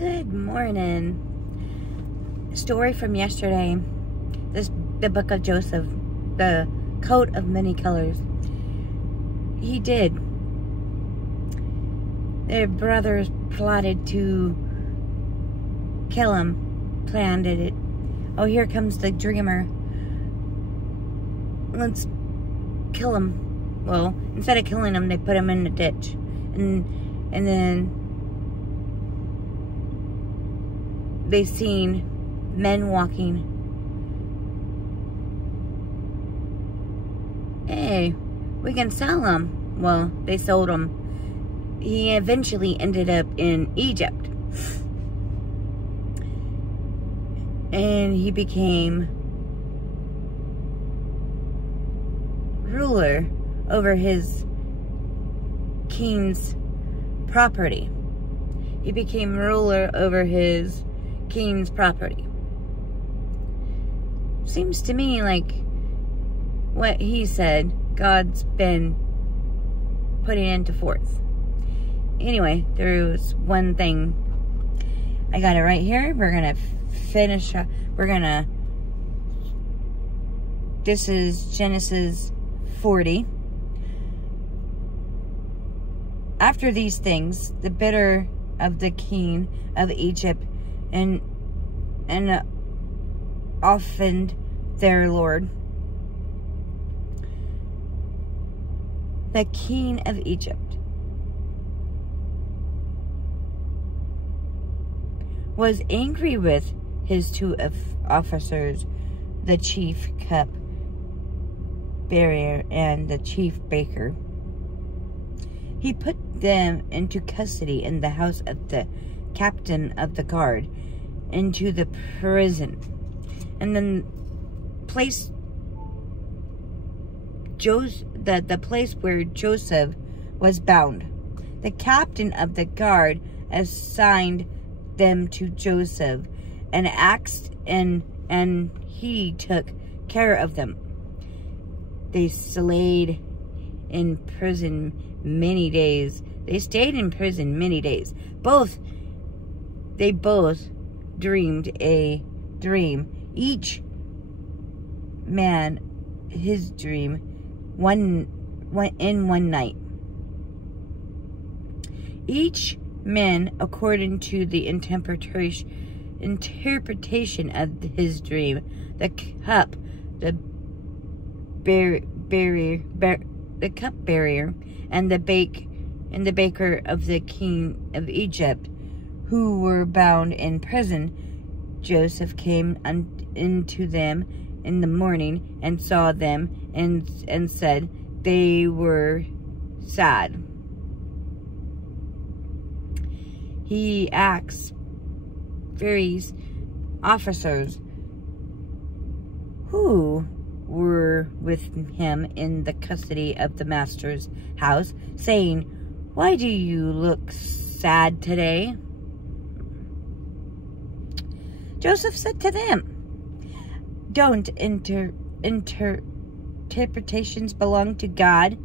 Good morning. Story from yesterday. The book of Joseph, the coat of many colors. He did. Their brothers plotted to kill him. Planned it. Oh, here comes the dreamer. Let's kill him. Well, instead of killing him, they put him in the ditch. And then they seen men walking. Hey, we can sell him. Well, they sold him. He eventually ended up in Egypt. And he became ruler over his king's property. He became ruler over his king's property. Seems to me like what he said, God's been putting into force. Anyway, there's one thing. I got it right here. We're going to finish up. This is Genesis 40. After these things, the bitter of the king of Egypt and offended their lord. The king of Egypt was angry with his two officers, the chief cup bearer and the chief baker. He put them into custody in the house of the captain of the guard, into the prison, and then placed the place where Joseph was bound. The captain of the guard assigned them to Joseph and asked, and he took care of them. They stayed in prison many days. They both dreamed a dream. Each man his dream in one night. Each man according to the interpretation of his dream. The cup, the cup bearer, and the baker of the king of Egypt, who were bound in prison. Joseph came into them in the morning and saw them and said they were sad. He asked various officers who were with him in the custody of the master's house, saying, "Why do you look sad today?" Joseph said to them, "Don't interpretations belong to God?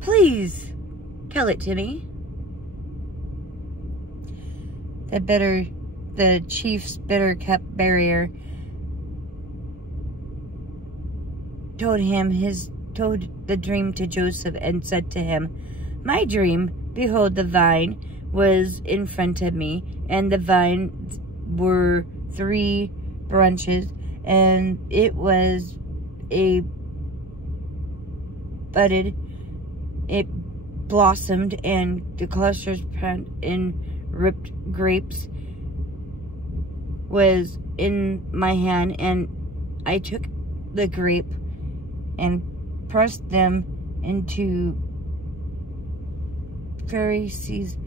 Please tell it to me." The chief's bitter cup bearer told the dream to Joseph and said to him, "My dream, behold, the vine was in front of me, and the vine were 3 branches, and it was budded, it blossomed, and the clusters in ripe grapes was in my hand, and I took the grape and pressed them into Pharisee's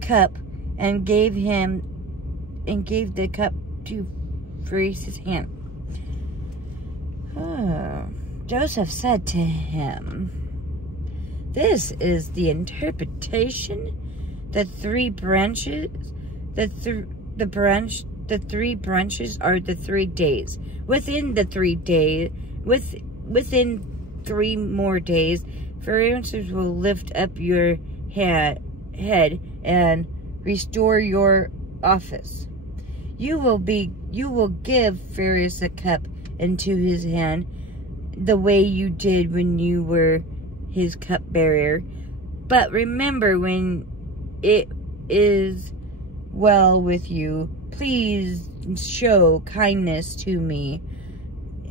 cup, and gave the cup to Pharisee's hand." Joseph said to him, "This is the interpretation. The 3 branches, the 3 branches are the 3 days. Within 3 more days, Pharisees will lift up your head and restore your office. You will give Farius a cup into his hand, the way you did when you were his cupbearer. But remember, when it is well with you, please show kindness to me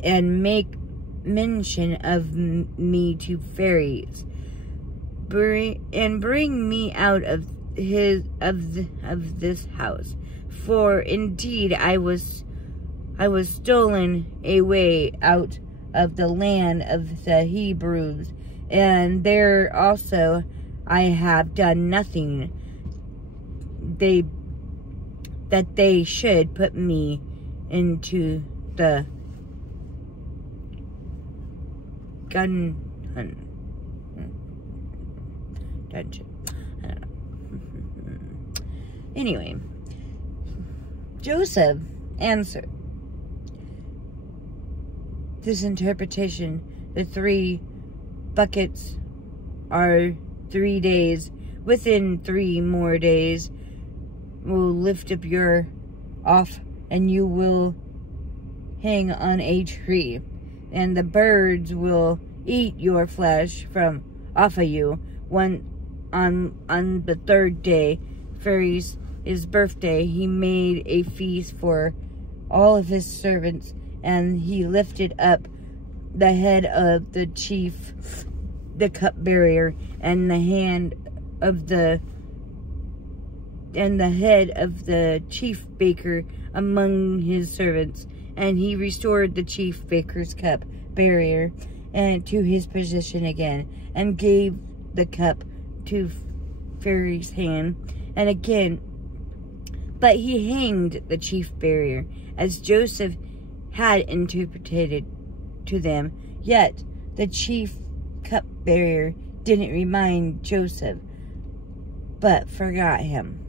and make mention of me to Farius. Bring me out of this house, for indeed I was stolen away out of the land of the Hebrews, and there also I have done nothing that they should put me into the dungeon. I don't know. Anyway, Joseph answered this interpretation: the 3 buckets are 3 days. Within 3 more days will lift up your off, and you will hang on a tree, and the birds will eat your flesh from off of you. On the 3rd day, Farius' birthday, he made a feast for all of his servants, and he lifted up the head of the chief, the cupbearer, and the head of the chief baker among his servants, and he restored the chief baker's cupbearer and to his position again, and gave the cup to Farius' hand, and again, but he hanged the chief bearer, as Joseph had interpreted to them. Yet the chief cupbearer didn't remind Joseph, but forgot him.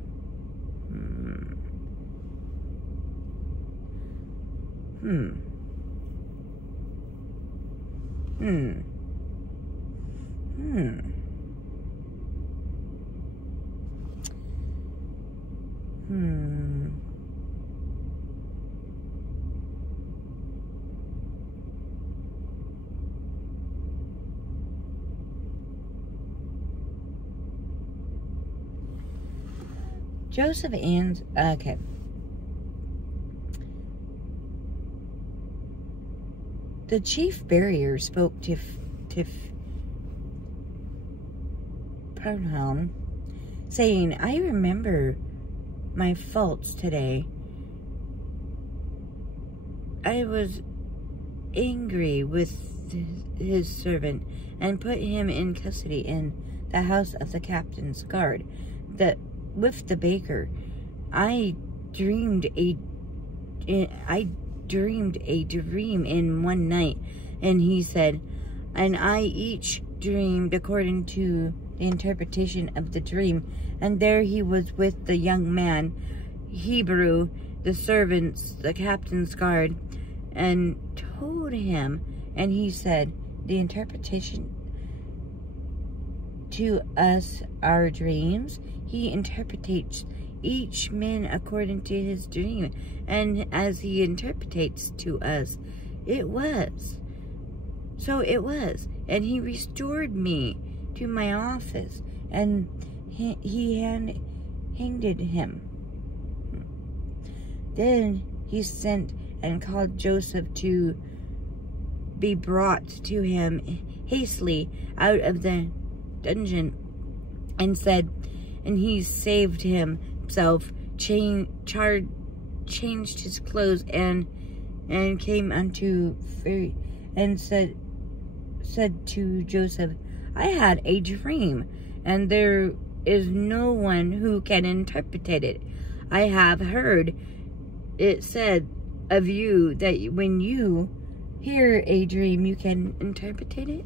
Joseph and okay. The chief bearer spoke to Parnham, saying, I remember my faults today. I was angry with his servant and put him in custody in the house of the captain's guard. With the baker, I dreamed a dream in one night, and he said, and I each dreamed according to the interpretation of the dream. And there he was with the young man, Hebrew, the servants, the captain's guard, and told him, and he said, the interpretation to us our dreams. He interprets each man according to his dream, and as he interprets to us, it was. So it was, and he restored me to my office, and he hanged him. Then he sent and called Joseph to be brought to him hastily out of the dungeon, and said, and he saved himself, changed his clothes, and came unto Pharaoh, and said to Joseph, I had a dream, and there is no one who can interpret it. I have heard it said of you that when you hear a dream, you can interpret it.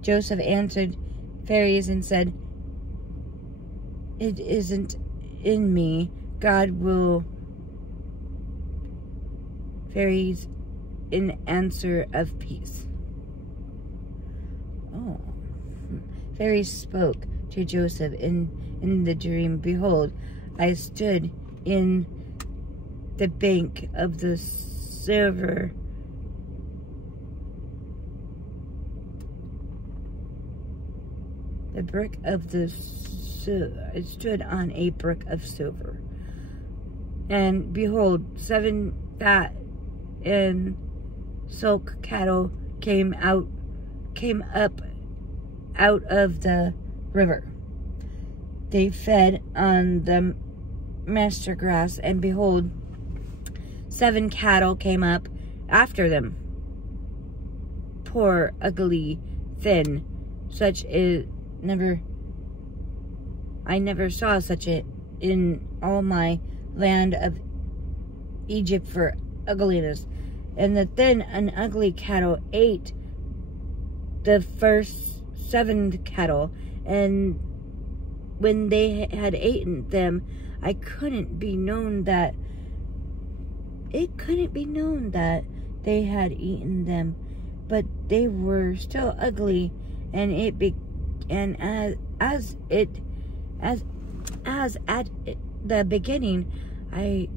Joseph answered Farius and said, it isn't in me. God will. Farius in answer of peace. Oh. Farius spoke to Joseph in the dream, behold, I stood in the bank of the silver. The brick of the I stood on a brick of silver. And behold, 7 fat and silk cattle came up out of the river. They fed on the master grass, and behold, 7 cattle came up after them. Poor, ugly, thin, I never saw such it in all my land of Egypt for ugliness. And the thin and ugly cattle ate the first 7 cattle, and when they had eaten them, it couldn't be known that they had eaten them, but they were still ugly, and as at the beginning, I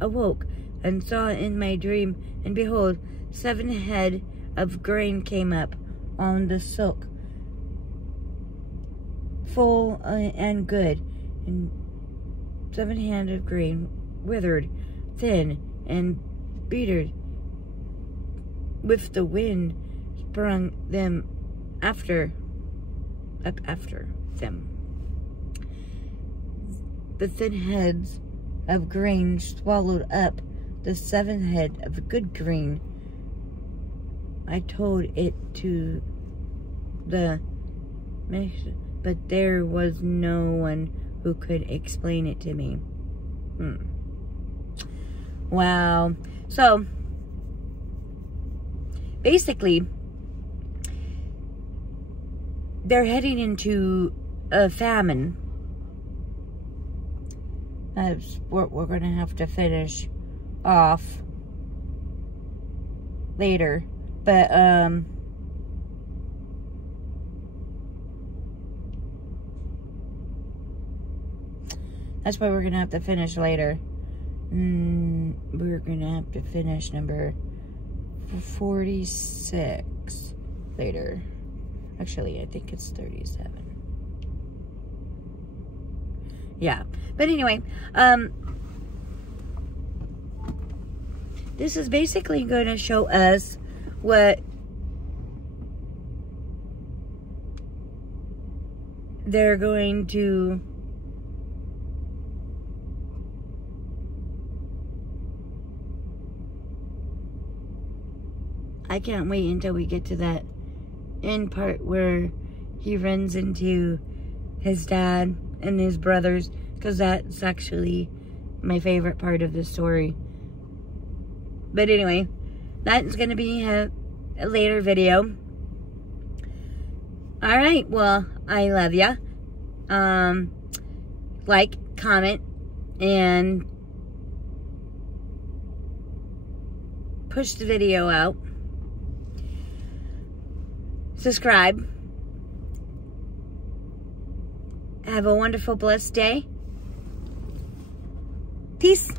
awoke and saw in my dream, and behold, 7 head of grain came up on the silk, full and good, and 7 hands of grain, withered, thin, and beaten with the wind, sprung them up after them. The thin heads of grain swallowed up the 7 head of good grain. I told it to the mission, but there was no one who could explain it to me. Wow. So, basically, they're heading into a famine. That's what we're going to have to finish off later. But, that's what we're going to have to finish later. We're going to have to finish number 46 later. Actually, I think it's 37. Yeah. But anyway, this is basically going to show us what they're going to I can't wait until we get to that end part where he runs into his dad and his brothers, because that's actually my favorite part of the story. But anyway, that's going to be a later video. Alright, well, I love ya. Like, comment, and push the video out. Subscribe. Have a wonderful, blessed day. Peace.